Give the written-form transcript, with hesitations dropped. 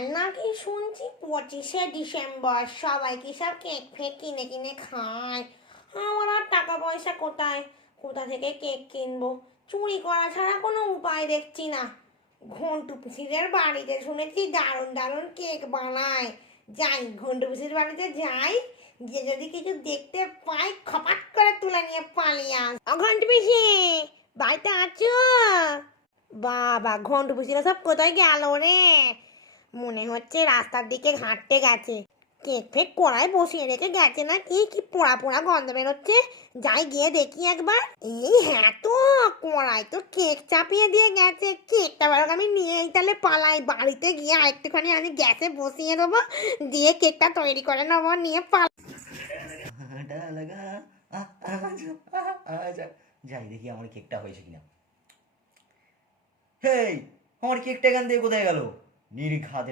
কাল নাকি শুনছি 25শে ডিসেম্বর সবাই কি সব কেক ফেক কিনে কিনে খায়। আমার আর টাকা পয়সা কোথায়, কোথা থেকে কেক কিনবো? চুরি করা ছাড়া কোনো উপায় দেখছি না। ঘন্টু পিসিদের বাড়িতে শুনেছি দারুণ দারুণ কেক বানায়। যাই ঘন্টু পিসির বাড়িতে যাই, গিয়ে যদি কিছু দেখতে পাই খপাট করে তুলে নিয়ে পালিয়ে আস। ঘন্টু পিসি, বাড়িতে আছো? বাবা, ঘন্টু পিসিরা সব কোথায় গেল রে? মনে হচ্ছে রাস্তার দিকে হাঁটতে গেছে। কেক ফেক কড়ায় বসিয়ে রেখে গেছে না কি? কি পোড়া পোড়া গন্ধ বেরোচ্ছে। যাই গিয়ে দেখি একবার। এই হ্যাঁ তো, কড়াই তো কেক চাপিয়ে দিয়ে গেছে। কেকটা বরং আমি নিয়েই তাহলে পালাই। বাড়িতে গিয়ে আরেকটুখানি আমি গ্যাসে বসিয়ে দেবো, দিয়ে কেকটা তৈরি করে নেবো, নিয়ে লাগা যাই দেখি আমার কেকটা হয়েছে কিনা। হেই, আমার কেকটা এখান থেকে কোথায় গেল? নির্ঘাত